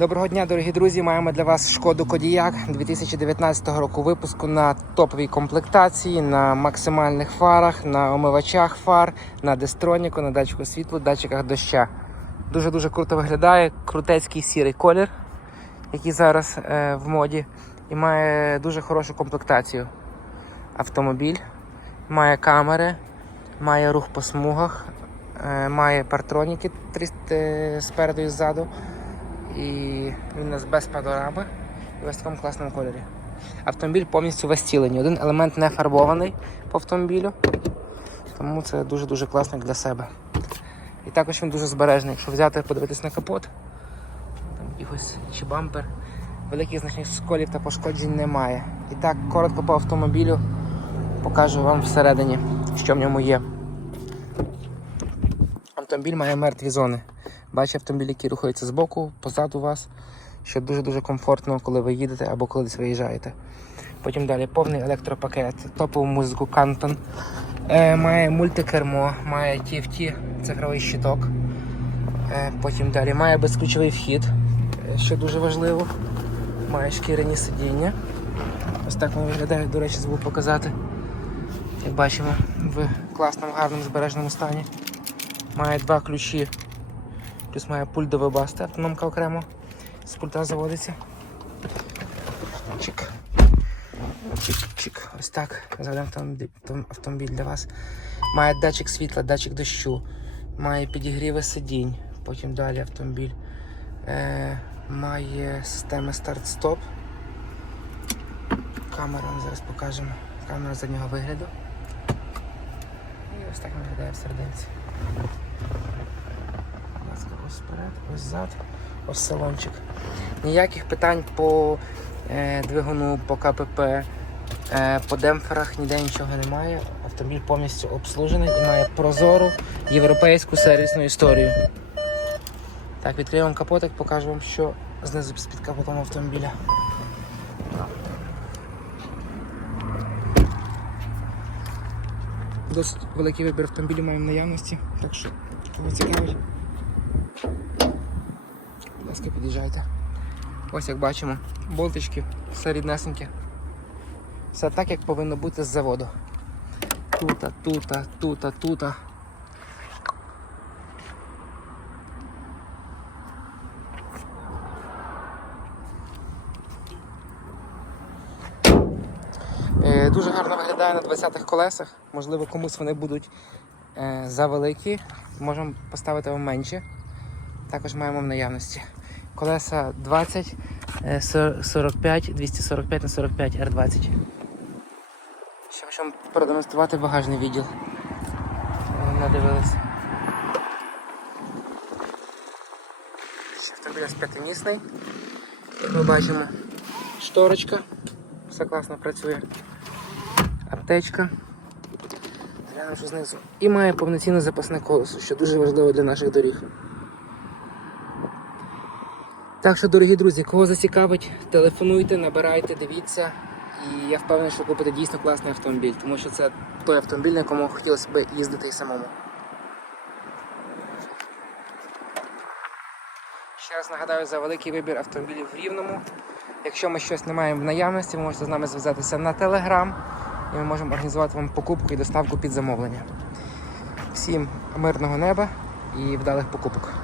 Доброго дня, дорогі друзі! Маємо для вас шкоду Кодіяк 2019 року випуску на топовій комплектації, на максимальних фарах, на омивачах фар, на дестроніку, на датчику світлу, датчиках доща. Дуже дуже круто виглядає. Крутецький сірий колір, який зараз е, в моді, і має дуже хорошу комплектацію. Автомобіль має камери, має рух по смугах, е, має партроніки 300 спереду і ззаду. І він у нас без панорами і в такому класному кольорі. Автомобіль повністю в. Один елемент не фарбований по автомобілю, тому це дуже-дуже класно для себе. І також він дуже збережний. Якщо взяти подивитись на капот, там якихось чи бампер, великих значних сколів та пошкоджень немає. І так, коротко по автомобілю покажу вам всередині, що в ньому є. Автомобіль має мертві зони. Бачите автомобіль, який рухається з боку, позаду вас, що дуже-дуже комфортно, коли ви їдете або коли десь виїжджаєте. Потім далі повний електропакет, топову музику Canton. Е, має мультикермо, має TFT, цифровий щиток. Е, потім далі має безключовий вхід, е, що дуже важливо. Має шкіряні сидіння. Ось так вони виглядають, до речі, забув показати. Як бачимо, в класному, гарному збережному стані. Має два ключі Плюс має пульт до вебасти, автономка окремо. З пульта заводиться. Чик. Чик-чик. Ось так. Заведемо автомобіль, для вас. Має датчик світла, датчик дощу, має підігріви сидінь. Потім далі автомобіль. Е, має системи старт-стоп. Камера зараз покажемо. Камера заднього вигляду. І ось так виглядає всерединці. Ось вперед, ось зад, ось салончик. Ніяких питань по е, двигуну, по КПП, е, по демпферах ніде нічого немає. Автомобіль повністю обслужений і має прозору європейську сервісну історію. Так, відкрию капотик, покажу вам, що знизу під капотом автомобіля. Досить великий вибір автомобілів маємо в наявності, так що кого цікавить. Будь ласка, під'їжджайте. Ось як бачимо, болтички, все ріднесеньке. Все так, як повинно бути з заводу. Тута, тута, тута, тута. Е, Дуже гарно виглядає на 20-х колесах. Можливо, комусь вони будуть е, завеликі. Можемо поставити вам менші. Також маємо в наявності. Колеса 20, е, 45, 245 на 45 R20. Ще хочу продемонструвати багажний відділ. Надивилися. Автомобіль у п'ятимісний. Ми бачимо, шторочка. Все класно працює. Аптечка. Глянемо, що знизу. І має повноцінне запасне колесо, що дуже важливо для наших доріг. Так що, дорогі друзі, кого зацікавить, телефонуйте, набирайте, дивіться. І я впевнений, що купите дійсно класний автомобіль, тому що це той автомобіль, на якому хотілося б їздити і самому. Ще раз нагадаю за великий вибір автомобілів в Рівному. Якщо ми щось не маємо в наявності, ви можете з нами зв'язатися на Telegram і ми можемо організувати вам покупку і доставку під замовлення. Всім мирного неба і вдалих покупок.